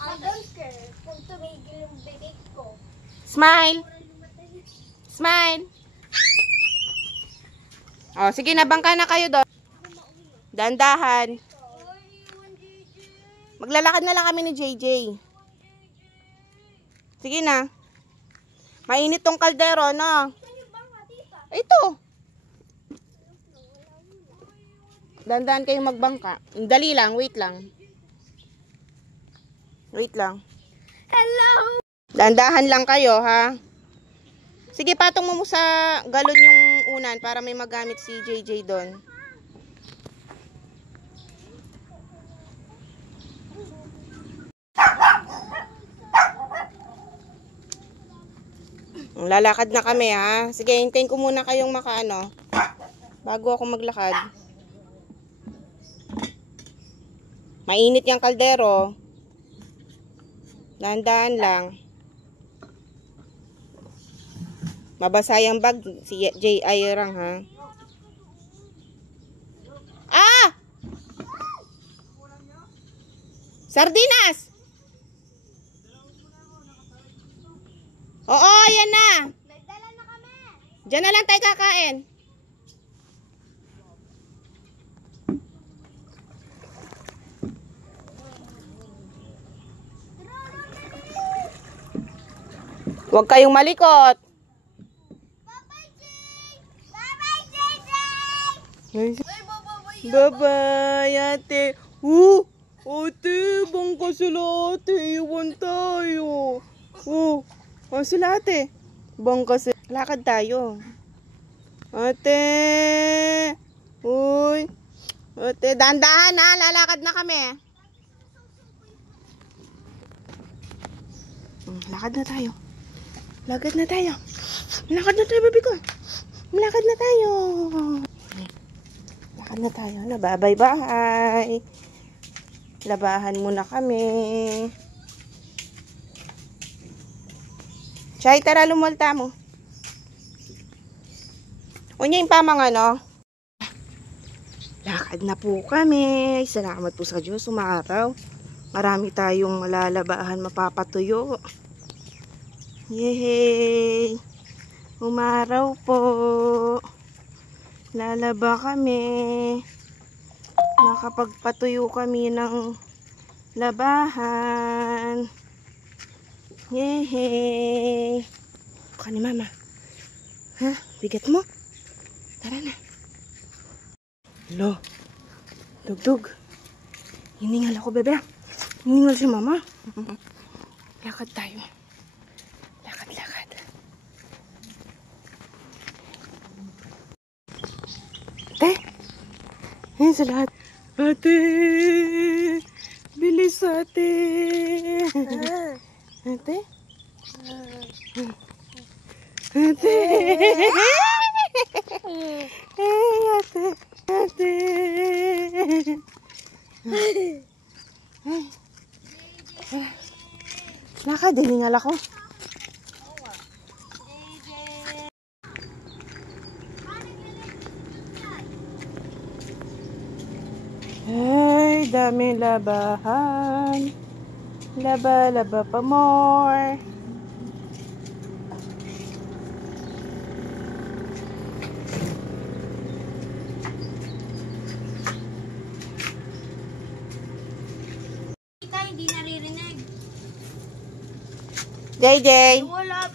I don't care kung tumigil yung bibig ko. Smile. Smile. Oh, sige na, bangka na kayo doon. Dandahan. Maglalakad na lang kami ni JJ. Sige na. Mainit tong kaldero, no? Ito. Dandahan kayong magbangka. Dali lang, wait lang. Wait lang. Hello! Dandahan lang kayo, ha? Sige, patong mo sa galon yung unan para may magamit si JJ doon. Lalakad na kami, ha? Sige, hintayin ko muna kayong makaano bago ako maglakad. Mainit yung kaldero. Dahan-dahan lang. Mabasa yung bag si J.I. Rang, ha? Ah! Sardinas! Oo, yan na. Nagdala na kami. Diyan na lang tayo kakain. Huwag kayong malikot. Bye-bye, Jay! Bye-bye, JJ! Bye-bye, ate. Ate, bangka sila ate. Iwan tayo. Sila ate. Bangka sila. Lakad tayo. Ate. Uy. Ate, dahan-dahan ha. Lalakad na kami. Lakad na tayo. Lakad na tayo. Lakad na tayo, baby ko. Lakad na tayo. Lakad na tayo. Bye-bye. Labahan muna kami. Chay, tara, lumulta mo. Unya yung pamang ano. Lakad na po kami. Salamat po sa Diyos. Umaraw. Marami tayong malalabahan, mapapatuyo. Yehey! Umaraw po. Lalaba kami. Makapagpatuyo kami ng labahan. Yehey! Buka ni mama. Ha? Bigat mo? Tara na. Lo. Dugdug. Hiningal ako, bebe. Hiningal si mama. Lakad tayo. Lakad. Ate. Ayan sa lahat. Ate. Bilis ate. Ate. Ate. Hey, ate. Ate. Lakad, hiningal ako. Ay, dami labahan. Laba pa more. Hindi naririnig. JJ. Wala,